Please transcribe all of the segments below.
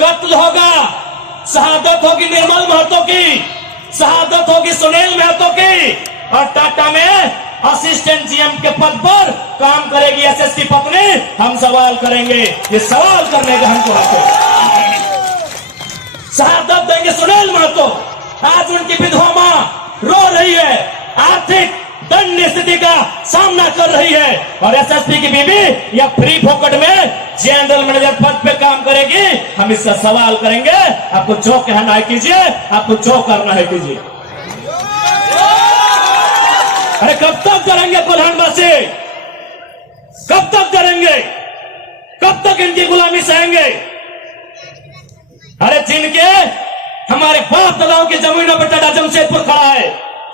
कत्ल होगा, शहादत होगी निर्मल महतो की, शहादत होगी सुनील महतो की, और टाटा में असिस्टेंट जीएम के पद पर काम करेगी एसएसपी पत्नी। हम सवाल करेंगे, ये सवाल करने का हमको हक है। शहादत देंगे सुनील महतो। आज उनकी विधवा मां रो रही है, आर्थिक दंड स्थिति का सामना कर रही है, और एसएसपी की बीबी या फ्री फोकट में जनरल मैनेजर पद पे काम करेगी। हम इसका सवाल करेंगे। आपको जो कहना है कीजिए, आपको जो करना है कीजिए। अरे कब तक करेंगे कोल्हानवासी? कब तक करेंगे? कब तक इनकी गुलामी सहेंगे? अरे जिनके हमारे बाप दादाओं की जमीनों पर टाटा जमशेदपुर खड़ा है,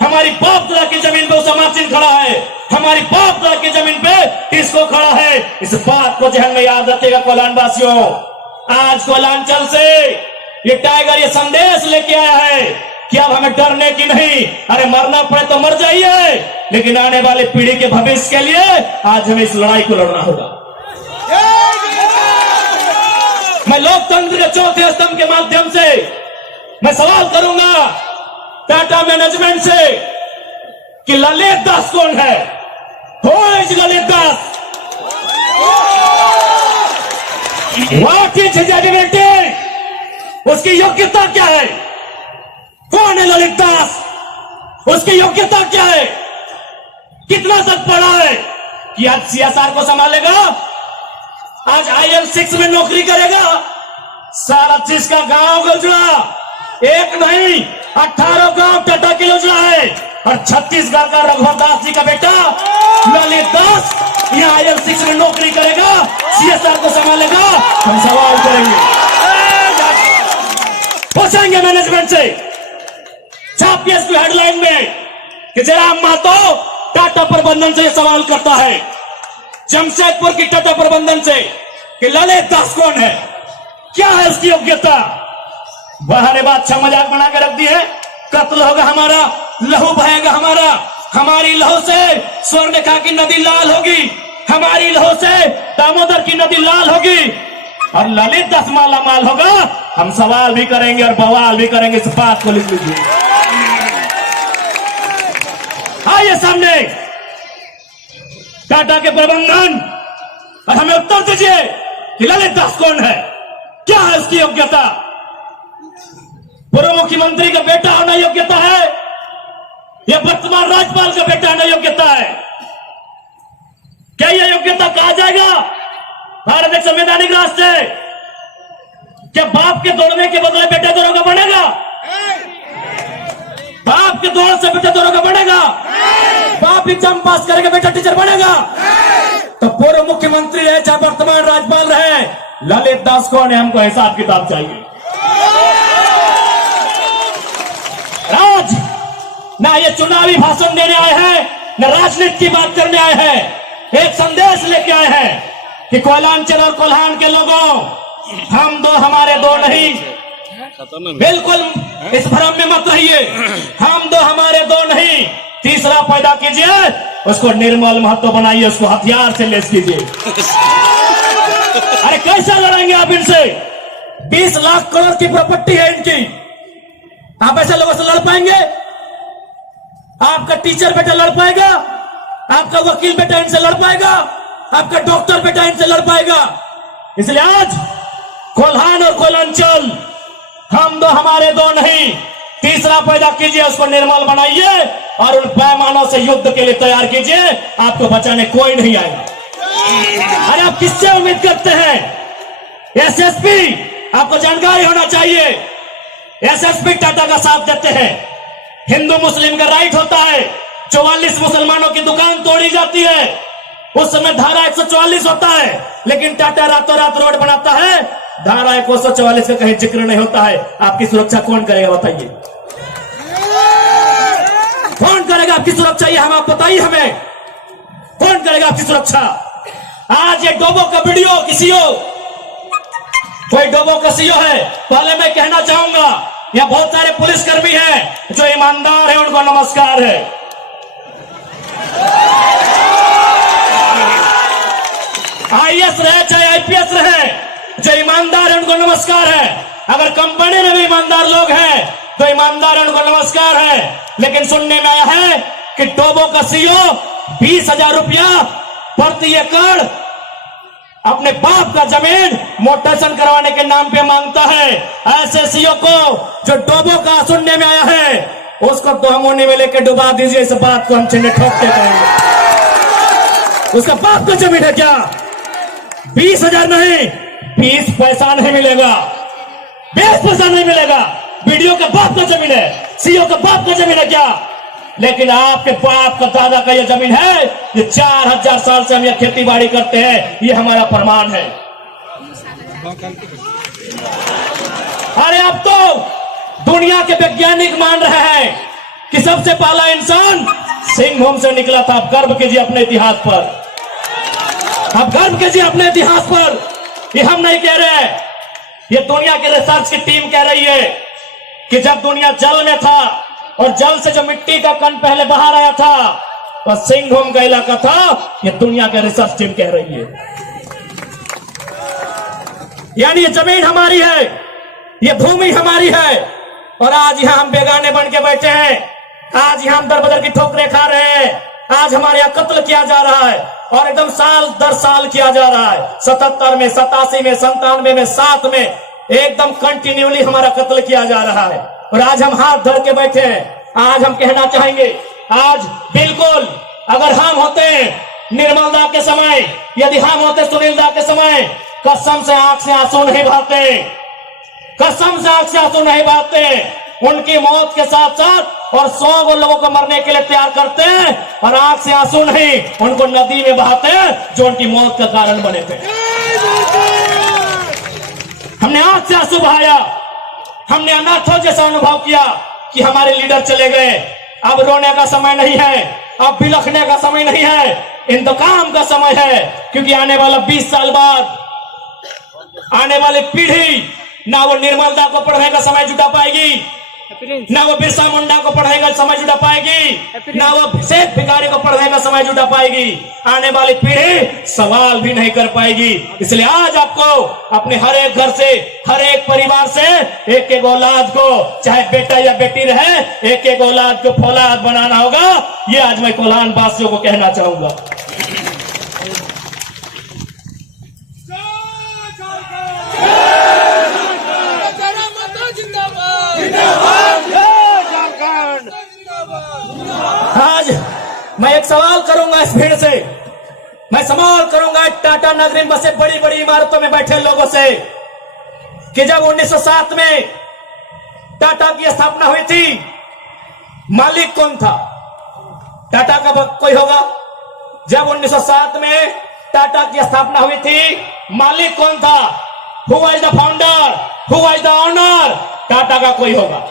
हमारी बाप दादा की जमीन पे उसामा सिंह खड़ा है, हमारी बाप दादा की जमीन पे किसको खड़ा है, इस बात को जहन में याद रखिएगा कोल्हानवासियों। आज कोल्हांचल से ये टाइगर ये संदेश लेके आया है कि अब हमें डरने की नहीं, अरे मरना पड़े तो मर जाइए, लेकिन आने वाले पीढ़ी के भविष्य के लिए आज हमें इस लड़ाई को लड़ना होगा। मैं लोकतंत्र के चौथे स्तंभ के माध्यम से मैं सवाल करूंगा टाटा मैनेजमेंट से कि ललित दास कौन है? Who is Lalit Das? What is his ability? उसकी योग्यता क्या है? कौन है ललित दास? उसकी योग्यता क्या है? कितना तक पढ़ा है कि आज सीएसआर को संभालेगा, आज IL6 में नौकरी करेगा, सारा चीज का गांव गलजुड़ा, एक नहीं 18 गांव टाटा की योजना है, और छत्तीसगढ़ का रघुवर दास जी का बेटा ललित दास यहाँ IL6 में नौकरी करेगा, सीएसआर को संभालेगा। हम सवाल करेंगे, पूछेंगे मैनेजमेंट से, छापिए इसकी हेडलाइन में कि जयराम महतो टाटा प्रबंधन से सवाल करता है, जमशेदपुर की टाटा प्रबंधन से, कि ललित दास कौन है, क्या है उसकी योग्यता। बाहर बादशाह मजाक बना के रख दी है, कत्ल होगा हमारा, लहू बहेगा हमारा, हमारी लहू से स्वर्णरेखा की नदी लाल होगी, हमारी लहू से दामोदर की नदी लाल होगी, और ललित दास माला माल होगा। हम सवाल भी करेंगे और बवाल भी करेंगे, इस बात को लिख लीजिए। आइए सामने टाटा के प्रबंधन, और हमें उत्तर दीजिए कि ललित दास कौन है, क्या है उसकी योग्यता। पूर्व मुख्यमंत्री का बेटा होना योग्यता है, या वर्तमान राज्यपाल का बेटा होना योग्यता है? क्या यह योग्यता कहा जाएगा भारत एक संवैधानिक राष्ट्र है? क्या बाप के दौड़ने के बदले बेटा दौड़ोगा बनेगा? बाप के दौड़ से बेटा दौड़ोगा बनेगा? बाप एग्जाम पास करेगा, बेटा टीचर बनेगा? तो पूर्व मुख्यमंत्री है चाहे वर्तमान राज्यपाल रहे, ललित दास कौन है, हमको हिसाब किताब चाहिए। राज ना ये चुनावी भाषण देने आए हैं, न राजनीति की बात करने आए हैं, एक संदेश लेके आए हैं कि कोयलांचल और कोल्हान के लोगों, हम दो हमारे दो नहीं, बिल्कुल इस भ्रम में मत रहिए, हम दो हमारे दो नहीं, तीसरा पैदा कीजिए, उसको निर्मल महतो बनाइए, उसको हथियार से लेस कीजिए। अरे कैसे लड़ेंगे आप इनसे? 20 लाख करोड़ की प्रॉपर्टी है इनकी, आप ऐसे लोगों से लड़ पाएंगे? आपका टीचर बेटा लड़ पाएगा? आपका वकील बेटा इनसे लड़ पाएगा? आपका डॉक्टर बेटा इनसे लड़ पाएगा? इसलिए आज कोल्हान और कोयलांचल, हम दो हमारे दो नहीं, तीसरा पैदा कीजिए, उसको निर्मल बनाइए, और उन पैमानों से युद्ध के लिए तैयार कीजिए, आपको बचाने कोई नहीं आएगा। अरे आप किससे उम्मीद करते हैं? एसएसपी, आपको जानकारी होना चाहिए, एसएसपी टाटा का साथ देते हैं। हिंदू मुस्लिम का राइट होता है, 44 मुसलमानों की दुकान तोड़ी जाती है, उस समय धारा 144 होता है, लेकिन टाटा रातों रात रोड बनाता है, धारा 144 का कहीं जिक्र नहीं होता है। आपकी सुरक्षा कौन करेगा बताइए? कौन करेगा आपकी सुरक्षा? ये हम आप बताइए हमें, कौन करेगा आपकी सुरक्षा? आज ये डोबो का वीडियो किसी हो, कोई डोबो का सीओ है, पहले मैं कहना चाहूंगा यहाँ बहुत सारे पुलिसकर्मी हैं जो ईमानदार हैं, उनको नमस्कार है। आईएएस रहे चाहे आईपीएस रहे, जो ईमानदार है उनको नमस्कार है। अगर कंपनी में भी ईमानदार लोग हैं तो ईमानदार उनको नमस्कार है। लेकिन सुनने में आया है कि डोबो का सीईओ 20,000 रुपया प्रति एकड़ अपने बाप का जमीन मोटेशन करवाने के नाम पे मांगता है। ऐसे सीईओ को जो डोबो का सुनने में आया है उसको तो हम होने में लेकर डुबा दीजिए। इस बात को हम चिन्ह ठोकते कहेंगे। उसका बाप का जमीन है क्या? 20,000 नहीं, 20 पैसा नहीं मिलेगा, 20 पैसा नहीं मिलेगा। वीडियो का बाप का जमीन है, सीईओ का बाप का जमीन है क्या? लेकिन आपके बाप का दादा का यह जमीन है। ये 4,000 साल से हम यह खेती बाड़ी करते हैं, ये हमारा प्रमाण है। अरे अब तो दुनिया के वैज्ञानिक मान रहे हैं कि सबसे पहला इंसान सिंहभूम से निकला था। आप गर्व कीजिए अपने इतिहास पर, आप गर्व कीजिए अपने इतिहास पर। ये हम नहीं कह रहे हैं, ये दुनिया की रिसर्च की टीम कह रही है कि जब दुनिया जल में था और जल से जो मिट्टी का कण पहले बाहर आया था वह सिंहभूम का इलाका था। ये दुनिया की रिसर्च टीम कह रही है। यानी ये जमीन हमारी है, ये भूमि हमारी है। और आज यहां हम बेगाने बन के बैठे हैं, आज यहां हम दर बदर की ठोकरें खा रहे हैं। आज हमारे यहां कत्ल किया जा रहा है और एकदम साल दर साल किया जा रहा है। 77 में, 87 में, 97 में, 7 में एकदम कंटिन्यूली हमारा कत्ल किया जा रहा है। और आज हम हाथ धर के बैठे हैं। आज हम कहना चाहेंगे, आज बिल्कुल अगर हम होते निर्मल दा के समय, यदि हम होते सुनील दा के समय, कसम से आंख से आंसू नहीं बहाते, कसम से आंख से आंसू नहीं बहाते। उनकी मौत के साथ साथ और 100 लोगों को मरने के लिए तैयार करते हैं और आंख से आंसू नहीं, उनको नदी में बहाते हैं जो उनकी मौत का कारण बने थे। हमने आंख से आंसू बहाया, हमने अनाथों जैसा अनुभव किया कि हमारे लीडर चले गए। अब रोने का समय नहीं है, अब बिलखने का समय नहीं है, इंतकाम का समय है। क्योंकि आने वाला 20 साल बाद आने वाली पीढ़ी ना वो निर्मल दा को पढ़ने का समय जुटा पाएगी, ना वो बिरसा मुंडा को पढ़ने का समय जुटा पाएगी, ना वो शेख भिखारी को पढ़ने का समय जुटा पाएगी। आने वाली पीढ़ी सवाल भी नहीं कर पाएगी। इसलिए आज आपको अपने हर एक घर से, हर एक परिवार से एक एक औलाद को, चाहे बेटा या बेटी रहे, एक एक औलाद को फौलाद बनाना होगा। ये आज मैं कोल्हान वासियों को कहना चाहूंगा। आज मैं एक सवाल करूंगा इस भीड़ से, मैं सवाल करूंगा टाटा नगरी में बसे बड़ी बड़ी इमारतों में बैठे लोगों से कि जब 1907 में टाटा की स्थापना हुई थी, मालिक कौन था? टाटा का कोई होगा? जब 1907 में टाटा की स्थापना हुई थी, मालिक कौन था? Who was the founder? Who was the owner? Tata का कोई होगा?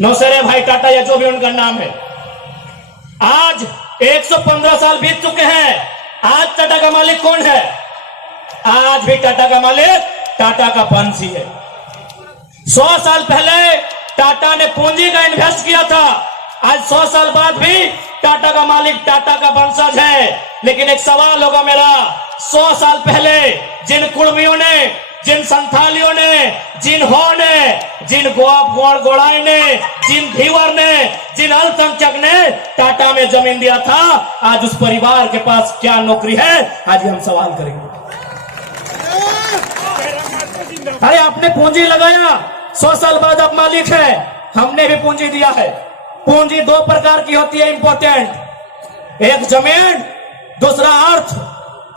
नौसेरे भाई टाटा या जो भी उनका नाम है। आज 115 साल बीत चुके हैं। आज टाटा का मालिक कौन है? आज भी टाटा का मालिक टाटा का वंशी है। 100 साल पहले टाटा ने पूंजी का इन्वेस्ट किया था, आज 100 साल बाद भी टाटा का मालिक टाटा का वंशज है। लेकिन एक सवाल होगा मेरा, 100 साल पहले जिन कुर्मियों ने, जिन संथालियों ने, जिन हो ने, जिन गोड़ाई ने, जिन धीवर ने, जिन अल्पसंख्यक ने टाटा में जमीन दिया था, आज उस परिवार के पास क्या नौकरी है? आज हम सवाल करेंगे। अरे आपने पूंजी लगाया, 100 साल बाद आप मालिक है। हमने भी पूंजी दिया है। पूंजी 2 प्रकार की होती है इंपॉर्टेंट, एक जमीन, दूसरा अर्थ।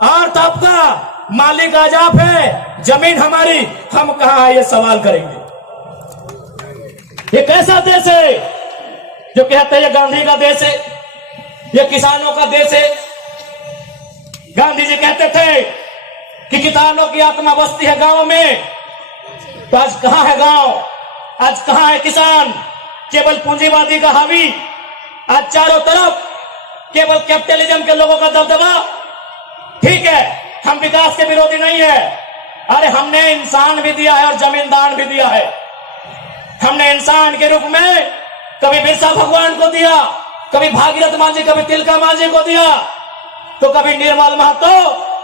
अर्थ आपका, मालिक आज आप है, जमीन हमारी, हम कहां है? ये सवाल करेंगे। ये कैसा देश है जो कहते हैं ये गांधी का देश है, ये किसानों का देश है? गांधी जी कहते थे कि किसानों की आत्मा बसती है गांव में, तो आज कहां है गांव? आज कहां है किसान? केवल पूंजीवादी का हावी, आज चारों तरफ केवल कैपिटलिज्म के लोगों का दबदबा। ठीक है, हम विकास के विरोधी नहीं है। अरे हमने इंसान भी दिया है और जमींदार भी दिया है। हमने इंसान के रूप में कभी बिरसा भगवान को दिया, कभी भागीरथ मांझी, कभी तिलका मांझी को दिया, तो कभी निर्मल महतो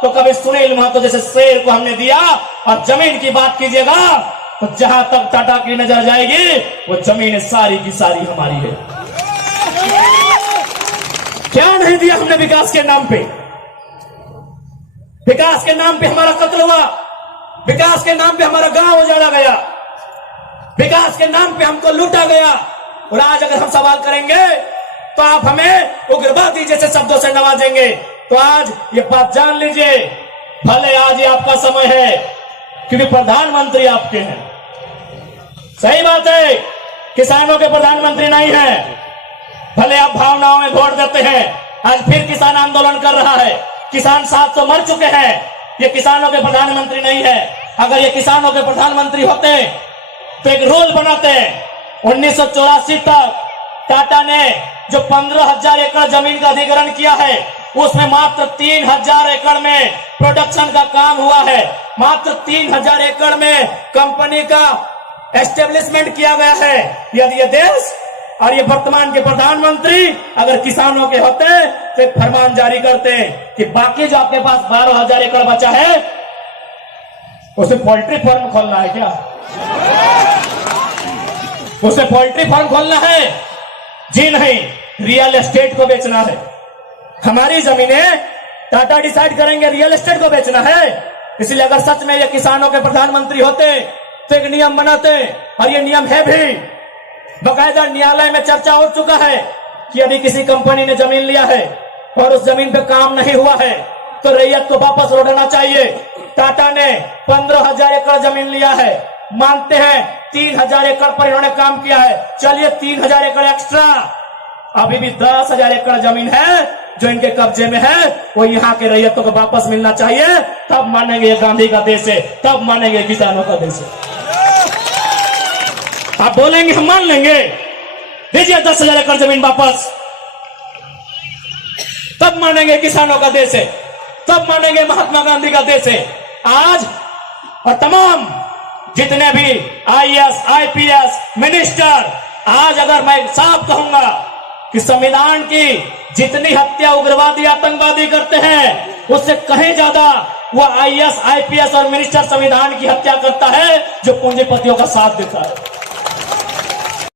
तो कभी सुनील महतो जैसे शेर को हमने दिया। और जमीन की बात कीजिएगा तो जहां तक टाटा की नजर जाएगी वो जमीन सारी की सारी हमारी है। क्या नहीं दिया हमने विकास के नाम पे? विकास के नाम पे हमारा कत्ल हुआ, विकास के नाम पे हमारा गांव उजाड़ा गया, विकास के नाम पे हमको लूटा गया। और आज अगर हम सवाल करेंगे तो आप हमें उग्रवादी जैसे शब्दों से नवाजेंगे। तो आज ये बात जान लीजिए, भले आज ये आपका समय है क्योंकि प्रधानमंत्री आपके हैं। सही बात है, किसानों के प्रधानमंत्री नहीं है। भले आप भावनाओं में वोट देते हैं, आज फिर किसान आंदोलन कर रहा है, किसान 700 मर चुके हैं। ये किसानों के प्रधानमंत्री नहीं है। अगर ये किसानों के प्रधानमंत्री होते तो एक रूल बनाते। 1984 तक टाटा ने जो 15,000 एकड़ जमीन का अधिग्रहण किया है उसमें मात्र 3,000 एकड़ में प्रोडक्शन का काम हुआ है। मात्र 3,000 एकड़ में कंपनी का एस्टेब्लिशमेंट किया गया है। यदि ये देश और ये वर्तमान के प्रधानमंत्री अगर किसानों के होते तो एक फरमान जारी करते कि बाकी जो आपके पास 12,000 एकड़ बचा है उसे पोल्ट्री फार्म खोलना है क्या? उसे पोल्ट्री फार्म खोलना है? जी नहीं, रियल एस्टेट को बेचना है। हमारी जमीनें टाटा डिसाइड करेंगे रियल एस्टेट को बेचना है। इसलिए अगर सच में ये किसानों के प्रधानमंत्री होते तो एक नियम बनाते, और ये नियम है भी, बकायदा न्यायालय में चर्चा हो चुका है कि यदि किसी कंपनी ने जमीन लिया है और उस जमीन पे काम नहीं हुआ है तो रैयत को वापस लौटाना चाहिए। टाटा ने 15,000 एकड़ जमीन लिया है, मानते हैं 3,000 एकड़ पर इन्होंने काम किया है, चलिए 3,000 एकड़ एक्स्ट्रा, अभी भी 10,000 एकड़ जमीन है जो इनके कब्जे में है, वो यहाँ के रैयतों को वापस मिलना चाहिए। तब मानेंगे ये गांधी का देश है, तब मानेंगे किसानों का देश है। आप बोलेंगे हम मान लेंगे, दीजिए 10,000 एकड़ जमीन वापस, तब मानेंगे किसानों का देश है, तब मानेंगे महात्मा गांधी का देश है। आज और तमाम जितने भी IAS, IPS मिनिस्टर, आज अगर मैं साफ कहूंगा कि संविधान की जितनी हत्या उग्रवादी आतंकवादी करते हैं उससे कहीं ज्यादा वो IAS, IPS और मिनिस्टर संविधान की हत्या करता है जो पूंजीपतियों का साथ देता है।